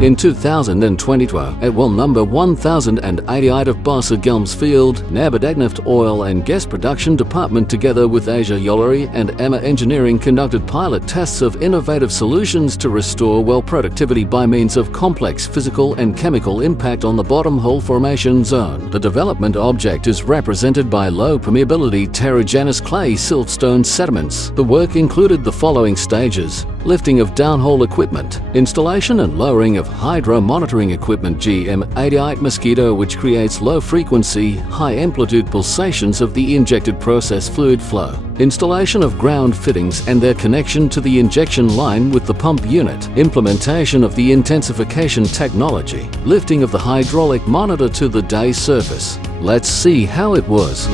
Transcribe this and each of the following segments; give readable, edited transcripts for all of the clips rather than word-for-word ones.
In 2012, at well number 1088 of BarsaGelmes field, Nabadagnaft Oil and Gas Production Department together with Asia Yollery and Emma Engineering conducted pilot tests of innovative solutions to restore well productivity by means of complex physical and chemical impact on the bottom hole formation zone. The development object is represented by low permeability terrigenous clay siltstone sediments. The work included the following stages: lifting of downhole equipment, installation and lowering of hydro monitoring equipment GM-88 MOSKIT, which creates low-frequency, high-amplitude pulsations of the injected process fluid flow, installation of ground fittings and their connection to the injection line with the pump unit, implementation of the intensification technology, lifting of the hydraulic monitor to the day surface. Let's see how it was.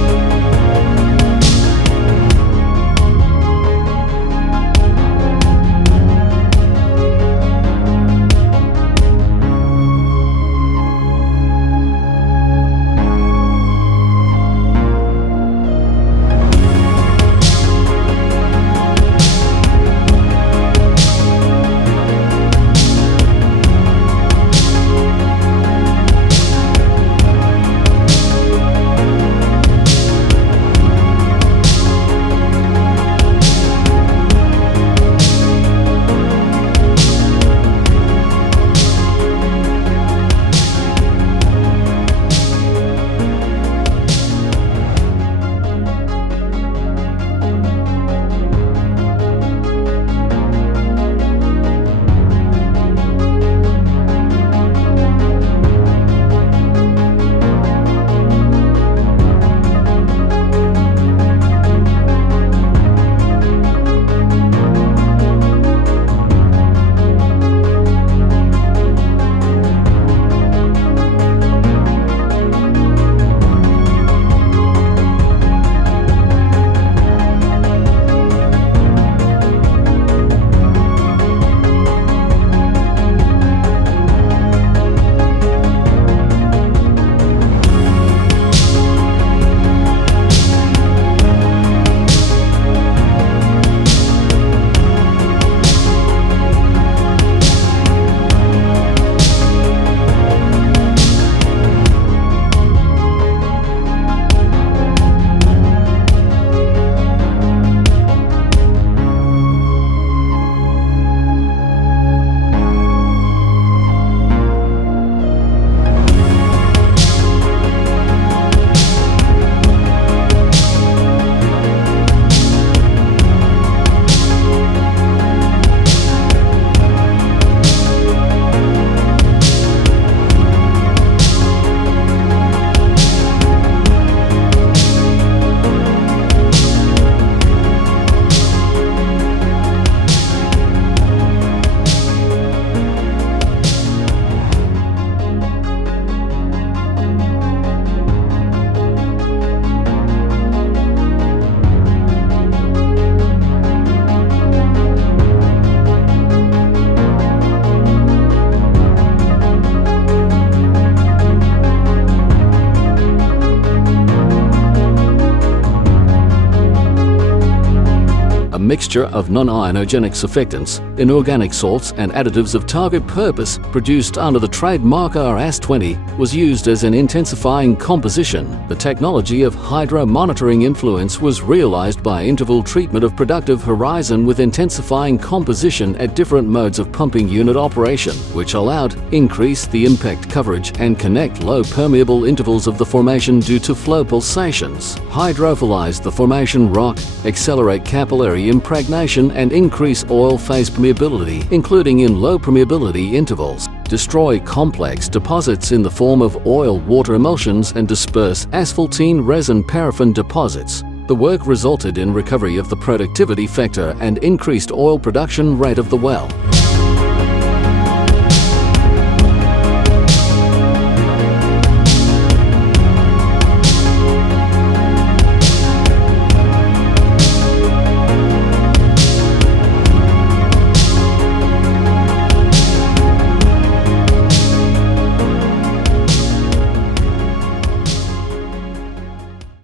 Mixture of non-ionogenic surfactants, inorganic salts and additives of target purpose produced under the trademark RS20 was used as an intensifying composition. The technology of hydro-monitoring influence was realized by interval treatment of productive horizon with intensifying composition at different modes of pumping unit operation, which allowed increase the impact coverage and connect low permeable intervals of the formation due to flow pulsations, hydrophilize the formation rock, accelerate capillary impregnation and increase oil phase permeability, including in low permeability intervals, destroy complex deposits in the form of oil-water emulsions and disperse asphaltene resin paraffin deposits. The work resulted in recovery of the productivity factor and increased oil production rate of the well.